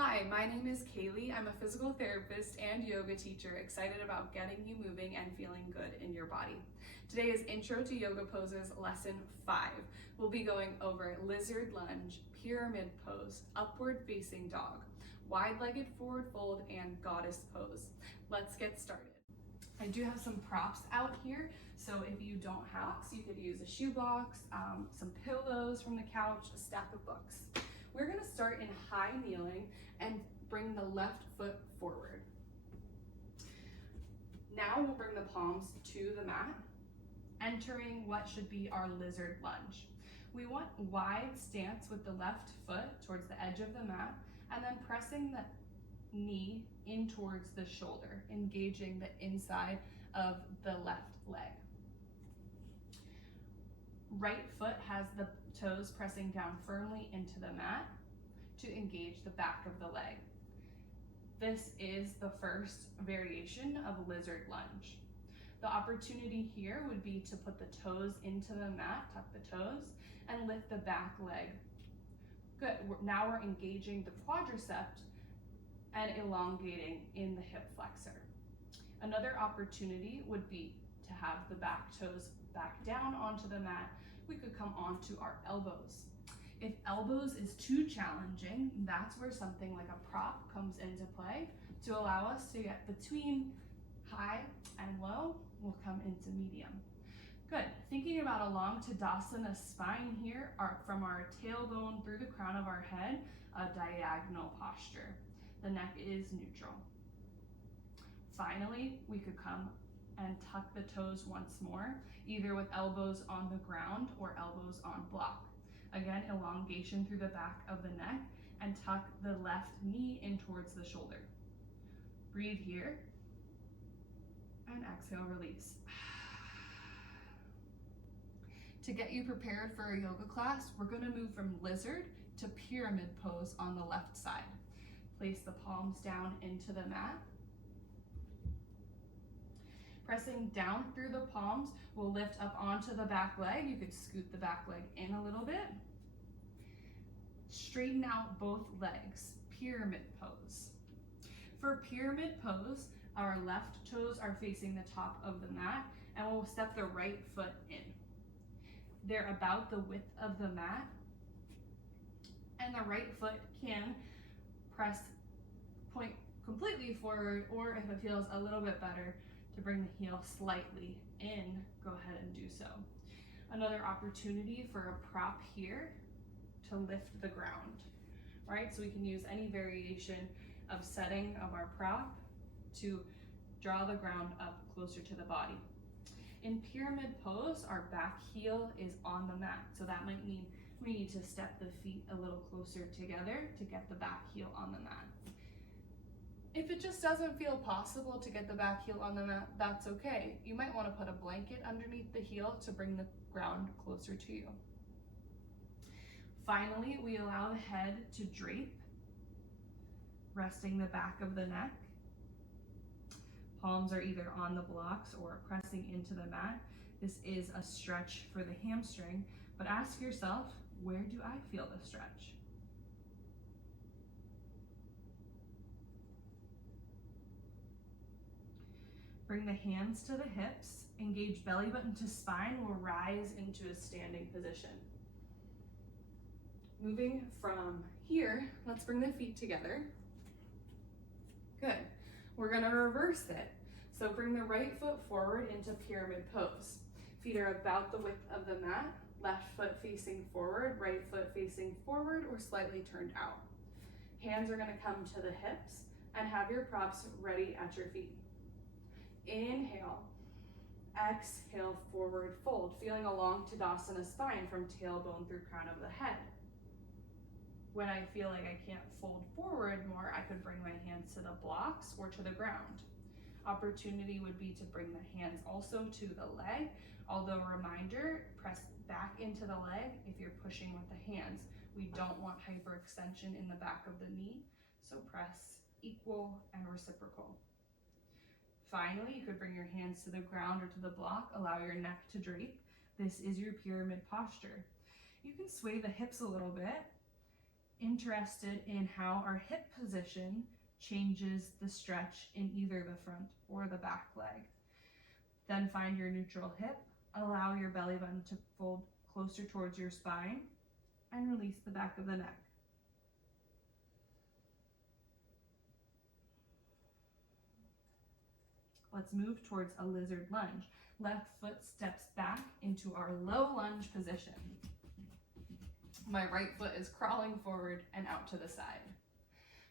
Hi, my name is Kaylee. I'm a physical therapist and yoga teacher excited about getting you moving and feeling good in your body. Today is Intro to Yoga Poses Lesson 5. We'll be going over lizard lunge, pyramid pose, upward facing dog, wide-legged forward fold, and goddess pose. Let's get started. I do have some props out here, so if you don't have, you could use a shoebox, some pillows from the couch, a stack of books. We're going to start in high kneeling and bring the left foot forward. Now we'll bring the palms to the mat, entering what should be our lizard lunge. We want wide stance with the left foot towards the edge of the mat, and then pressing the knee in towards the shoulder, engaging the inside of the left leg. Right foot has the toes pressing down firmly into the mat to engage the back of the leg. This is the first variation of lizard lunge. The opportunity here would be to put the toes into the mat, tuck the toes, and lift the back leg. Good. Now we're engaging the quadricep and elongating in the hip flexor. Another opportunity would be to have the back toes back down onto the mat. We could come onto our elbows. If elbows is too challenging, that's where something like a prop comes into play to allow us to get between high and low. We'll come into medium. Good. Thinking about a long Tadasana spine here, from our tailbone through the crown of our head, a diagonal posture. The neck is neutral. Finally, we could come and tuck the toes once more, either with elbows on the ground or elbows on block. Again, elongation through the back of the neck, and tuck the left knee in towards the shoulder. Breathe here, and exhale, release. To get you prepared for a yoga class, we're going to move from lizard to pyramid pose on the left side. Place the palms down into the mat. Pressing down through the palms, we'll lift up onto the back leg. You could scoot the back leg in a little bit. Straighten out both legs, pyramid pose. For pyramid pose, our left toes are facing the top of the mat, and we'll step the right foot in. They're about the width of the mat, and the right foot can point completely forward, or if it feels a little bit better, to bring the heel slightly in, go ahead and do so. Another opportunity for a prop here to lift the ground, right? So we can use any variation of setting of our prop to draw the ground up closer to the body. In pyramid pose, our back heel is on the mat. So that might mean we need to step the feet a little closer together to get the back heel on the mat. If it just doesn't feel possible to get the back heel on the mat, that's okay. You might want to put a blanket underneath the heel to bring the ground closer to you. Finally, we allow the head to drape, resting the back of the neck. Palms are either on the blocks or pressing into the mat. This is a stretch for the hamstring, but ask yourself, where do I feel the stretch? Bring the hands to the hips, engage belly button to spine. We'll rise into a standing position. Moving from here, let's bring the feet together. Good. We're gonna reverse it. So bring the right foot forward into pyramid pose. Feet are about the width of the mat, left foot facing forward, right foot facing forward or slightly turned out. Hands are gonna come to the hips and have your props ready at your feet. Inhale, exhale, forward fold, feeling a long Tadasana spine from tailbone through crown of the head. When I feel like I can't fold forward more, I could bring my hands to the blocks or to the ground. Opportunity would be to bring the hands also to the leg, although reminder, press back into the leg if you're pushing with the hands. We don't want hyperextension in the back of the knee, so press equal and reciprocal. Finally, you could bring your hands to the ground or to the block, allow your neck to drape. This is your pyramid posture. You can sway the hips a little bit interested in how our hip position changes the stretch in either the front or the back leg. Then find your neutral hip, allow your belly button to fold closer towards your spine, and release the back of the neck. Let's move towards a lizard lunge. Left foot steps back into our low lunge position. My right foot is crawling forward and out to the side.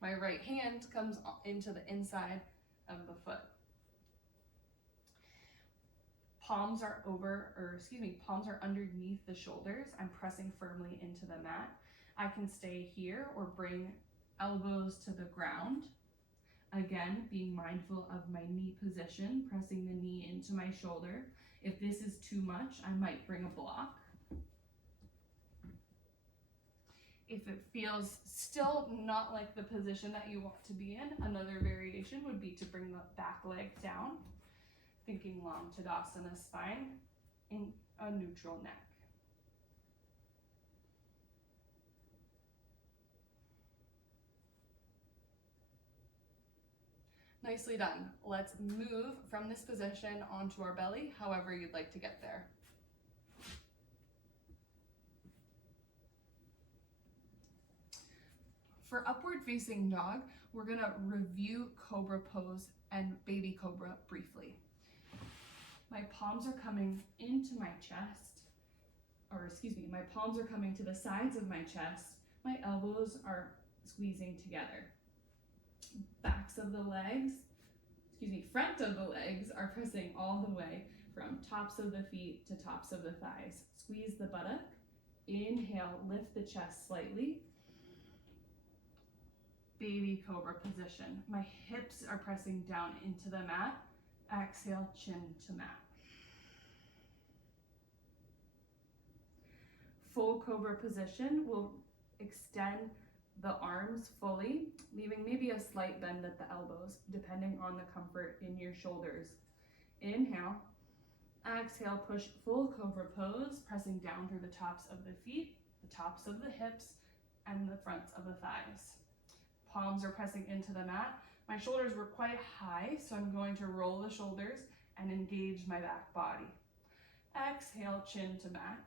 My right hand comes into the inside of the foot. Palms are palms are underneath the shoulders. I'm pressing firmly into the mat. I can stay here or bring elbows to the ground. Again, being mindful of my knee position, pressing the knee into my shoulder. If this is too much, I might bring a block. If it feels still not like the position that you want to be in, another variation would be to bring the back leg down, thinking long Tadasana spine in a neutral neck. Nicely done. Let's move from this position onto our belly, however you'd like to get there. For upward facing dog, we're gonna review cobra pose and baby cobra briefly. My palms are coming into my chest, my palms are coming to the sides of my chest. My elbows are squeezing together. Front of the legs are pressing all the way from tops of the feet to tops of the thighs. Squeeze the buttock. Inhale, lift the chest slightly. Baby cobra position. My hips are pressing down into the mat. Exhale, chin to mat. Full cobra position will extend the arms fully, leaving maybe a slight bend at the elbows, depending on the comfort in your shoulders. Inhale. Exhale, push full cobra pose, pressing down through the tops of the feet, the tops of the hips, and the fronts of the thighs. Palms are pressing into the mat. My shoulders were quite high, so I'm going to roll the shoulders and engage my back body. Exhale, chin to mat.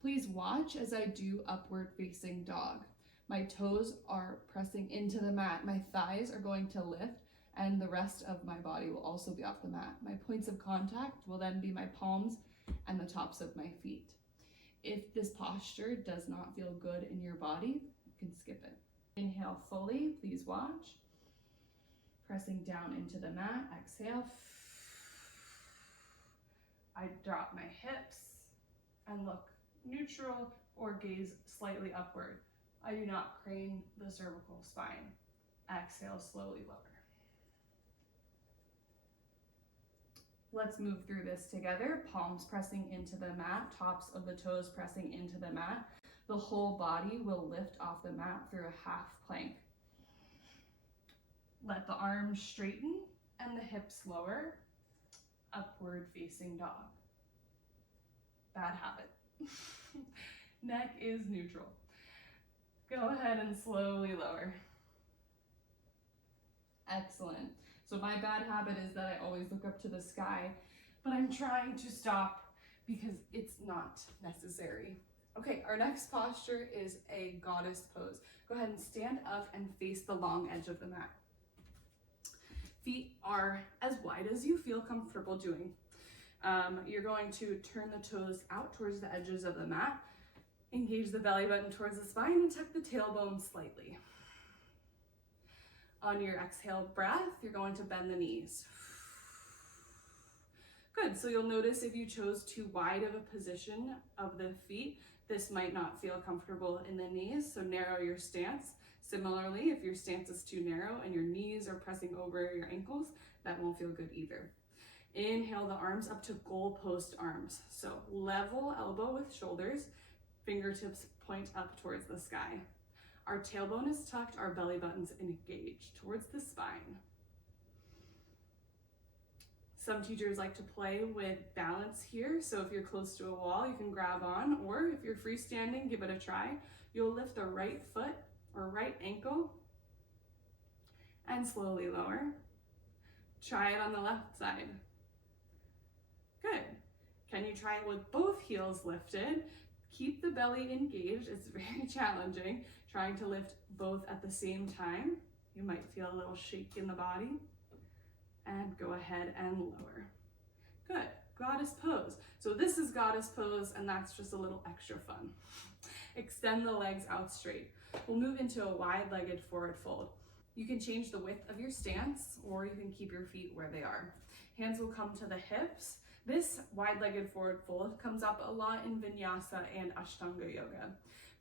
Please watch as I do upward facing dog. My toes are pressing into the mat. My thighs are going to lift, and the rest of my body will also be off the mat. My points of contact will then be my palms and the tops of my feet. If this posture does not feel good in your body, you can skip it. Inhale fully, please watch. Pressing down into the mat, exhale. I drop my hips and look neutral or gaze slightly upward. I do not crane the cervical spine. Exhale, slowly lower. Let's move through this together. Palms pressing into the mat, tops of the toes pressing into the mat. The whole body will lift off the mat through a half plank. Let the arms straighten and the hips lower. Upward facing dog. Bad habit. Neck is neutral. Go ahead and slowly lower. Excellent. So my bad habit is that I always look up to the sky, but I'm trying to stop because it's not necessary. Okay, our next posture is a goddess pose. Go ahead and stand up and face the long edge of the mat. Feet are as wide as you feel comfortable doing. You're going to turn the toes out towards the edges of the mat, engage the belly button towards the spine, and tuck the tailbone slightly. On your exhale breath, you're going to bend the knees. Good, so you'll notice if you chose too wide of a position of the feet, this might not feel comfortable in the knees, so narrow your stance. Similarly, if your stance is too narrow and your knees are pressing over your ankles, that won't feel good either. Inhale the arms up to goalpost arms. So level elbow with shoulders, fingertips point up towards the sky. Our tailbone is tucked, our belly button's engaged towards the spine. Some teachers like to play with balance here, so if you're close to a wall, you can grab on, or if you're freestanding, give it a try. You'll lift the right foot or right ankle and slowly lower. Try it on the left side. Good. Can you try it with both heels lifted? Keep the belly engaged. It's very challenging trying to lift both at the same time. You might feel a little shake in the body. And go ahead and lower. Good. Goddess pose. So this is goddess pose, and that's just a little extra fun. Extend the legs out straight. We'll move into a wide-legged forward fold. You can change the width of your stance, or you can keep your feet where they are. Hands will come to the hips. This wide-legged forward fold comes up a lot in Vinyasa and Ashtanga Yoga.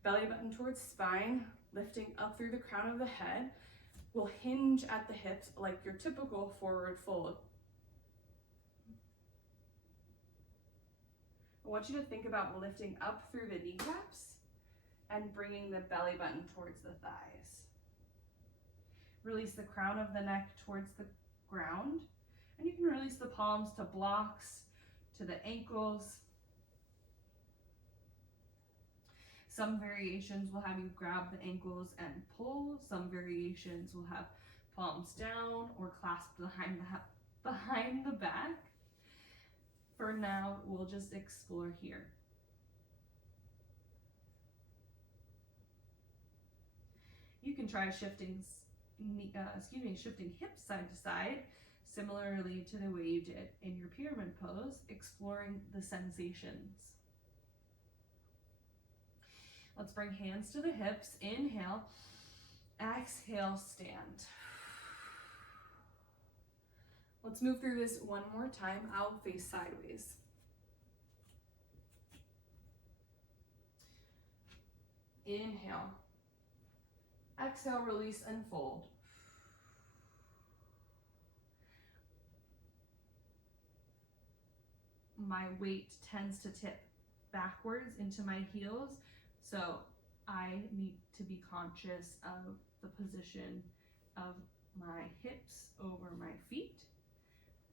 Belly button towards spine, lifting up through the crown of the head. Will hinge at the hips like your typical forward fold. I want you to think about lifting up through the kneecaps and bringing the belly button towards the thighs. Release the crown of the neck towards the ground, and you can release the palms to blocks, to the ankles. Some variations will have you grab the ankles and pull. Some variations will have palms down or clasped behind the back. For now, we'll just explore here. You can try shifting hips side to side, similarly to the way you did in your pyramid pose, exploring the sensations. Let's bring hands to the hips. Inhale, exhale, stand. Let's move through this one more time. I'll face sideways. Inhale. Exhale, release and fold. My weight tends to tip backwards into my heels, so I need to be conscious of the position of my hips over my feet.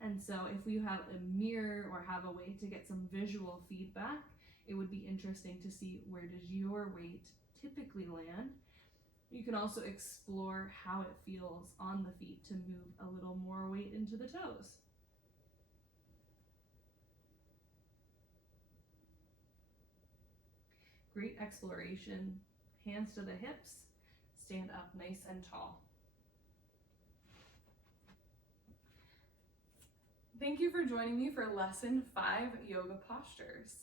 And so if you have a mirror or have a way to get some visual feedback, it would be interesting to see where does your weight typically land. You can also explore how it feels on the feet to move a little more weight into the toes. Great exploration. Hands to the hips. Stand up nice and tall. Thank you for joining me for lesson 5, yoga postures.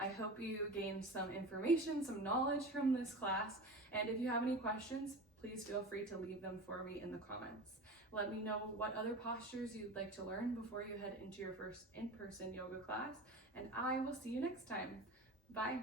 I hope you gained some information, some knowledge from this class. And if you have any questions, please feel free to leave them for me in the comments. Let me know what other postures you'd like to learn before you head into your first in-person yoga class. And I will see you next time. Bye.